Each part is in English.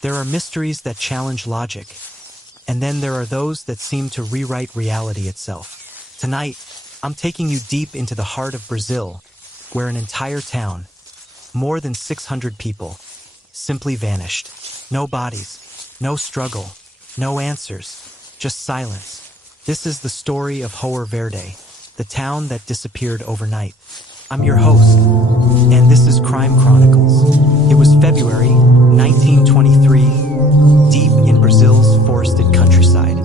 There are mysteries that challenge logic, and then there are those that seem to rewrite reality itself. Tonight, I'm taking you deep into the heart of Brazil, where an entire town, more than 600 people, simply vanished. No bodies, no struggle, no answers, just silence. This is the story of Hoer Verde, the town that disappeared overnight. I'm your host, and this is Crime Chronicles. It was February 1923, deep in Brazil's forested countryside.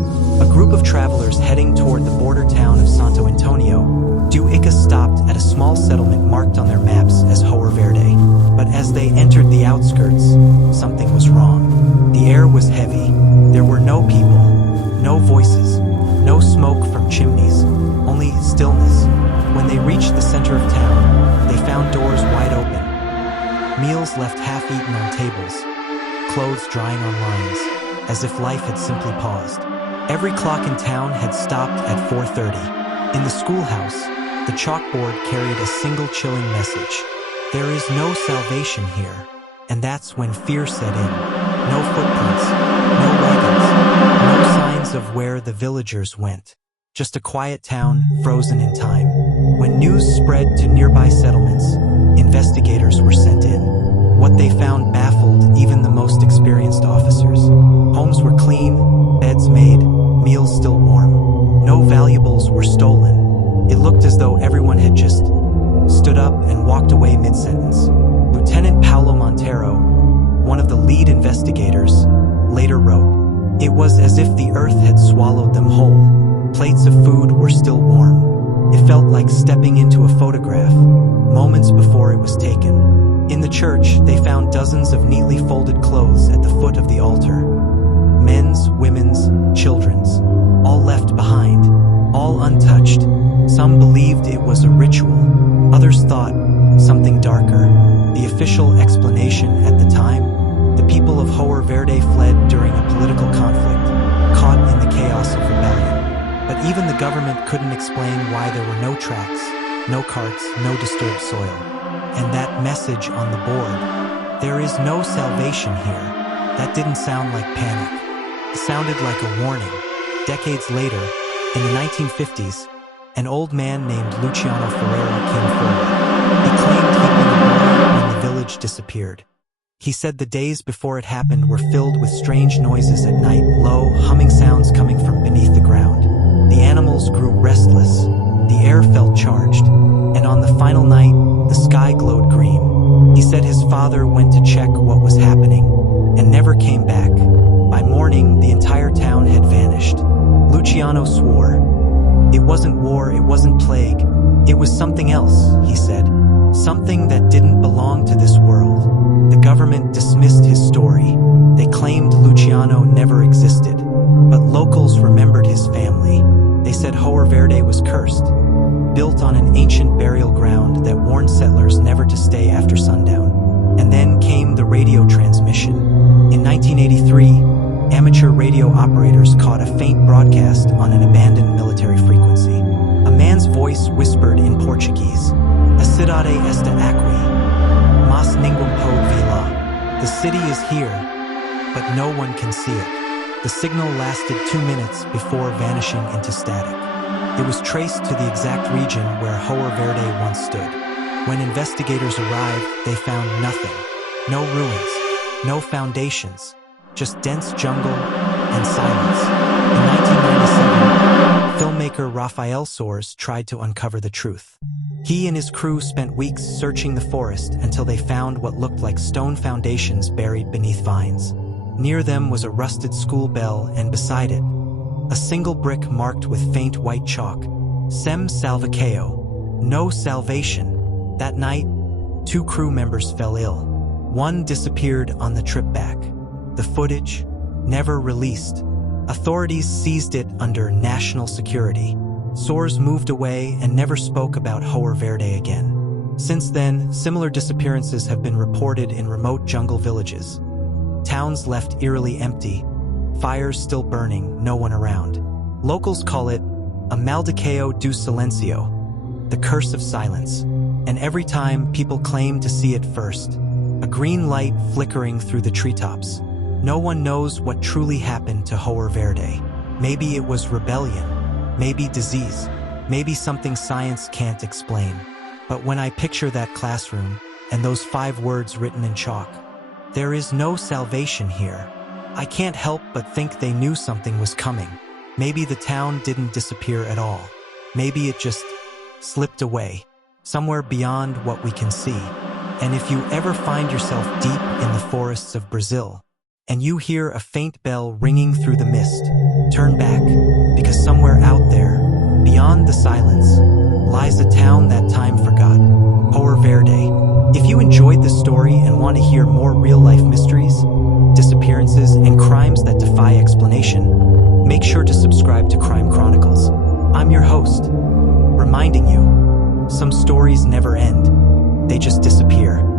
A group of travelers heading toward the border town of Santo Antonio do Ica stopped at a small settlement marked on their maps as Hoer Verde. But as they entered the outskirts, something was wrong. The air was heavy. There were no people, no voices, no smoke from chimneys, only stillness. When they reached the center of town, they found doors wide open. Meals left half-eaten on tables, clothes drying on lines, as if life had simply paused. Every clock in town had stopped at 4:30. In the schoolhouse, the chalkboard carried a single chilling message. There is no salvation here. And that's when fear set in. No footprints, no wagons, no signs of where the villagers went. Just a quiet town frozen in time. When news spread to nearby settlements, investigators were sent in. What they found baffled even the most experienced officers. Homes were clean, beds made, meals still warm. No valuables were stolen. It looked as though everyone had just stood up and walked away mid-sentence. Lieutenant Paulo Monteiro, one of the lead investigators, later wrote, "It was as if the earth had swallowed them whole. Plates of food were still warm. It felt like stepping into a photograph, moments before it was taken." In the church, they found dozens of neatly folded clothes at the foot of the altar. Men's, women's, children's, all left behind, all untouched. Some believed it was a ritual. Others thought something darker. The official explanation at the time, the people of Hoer Verde fled during a political conflict, caught in the chaos of rebellion. But even the government couldn't explain why there were no tracks, no carts, no disturbed soil. And that message on the board, "There is no salvation here," that didn't sound like panic. It sounded like a warning. Decades later, in the 1950s, an old man named Luciano Ferreira came forward. He claimed he'd been a boy when the village disappeared. He said the days before it happened were filled with strange noises at night, low, humming sounds coming from beneath the ground. The animals grew restless, the air felt charged, and on the final night, the sky glowed green. He said his father went to check what was happening and never came back. By morning, the entire town had vanished. Luciano swore. It wasn't war, it wasn't plague. It was something else, he said. Something that didn't belong to this world. The government dismissed his story. They claimed Luciano never existed. But locals remembered his family. They said Hoer Verde was cursed, built on an ancient burial ground that warned settlers never to stay after sundown. And then came the radio transmission. In 1983, amateur radio operators caught a faint broadcast on an abandoned military frequency. A man's voice whispered in Portuguese, "A cidade está aqui, mas ninguém pode vê-la." The city is here, but no one can see it. The signal lasted 2 minutes before vanishing into static. It was traced to the exact region where Hoer Verde once stood. When investigators arrived, they found nothing. No ruins, no foundations, just dense jungle and silence. In 1997, filmmaker Rafael Soares tried to uncover the truth. He and his crew spent weeks searching the forest until they found what looked like stone foundations buried beneath vines. Near them was a rusted school bell, and beside it, a single brick marked with faint white chalk, "Sem salvação," no salvation. That night, 2 crew members fell ill. One disappeared on the trip back. The footage, never released. Authorities seized it under national security. Soares moved away and never spoke about Hoer Verde again. Since then, similar disappearances have been reported in remote jungle villages. Towns left eerily empty, fires still burning, no one around. Locals call it a maldição do silêncio, the curse of silence. And every time, people claim to see it first, a green light flickering through the treetops. No one knows what truly happened to Hoer Verde. Maybe it was rebellion, maybe disease, maybe something science can't explain. But when I picture that classroom and those 5 words written in chalk, there is no salvation here. I can't help but think they knew something was coming. Maybe the town didn't disappear at all. Maybe it just slipped away, somewhere beyond what we can see. And if you ever find yourself deep in the forests of Brazil, and you hear a faint bell ringing through the mist, turn back, because somewhere out there, beyond the silence, lies a town that time forgot. Hoer Verde. If you enjoyed this story and want to hear more real-life mysteries, disappearances, and crimes that defy explanation, make sure to subscribe to Crime Chronicles. I'm your host, reminding you, some stories never end, they just disappear.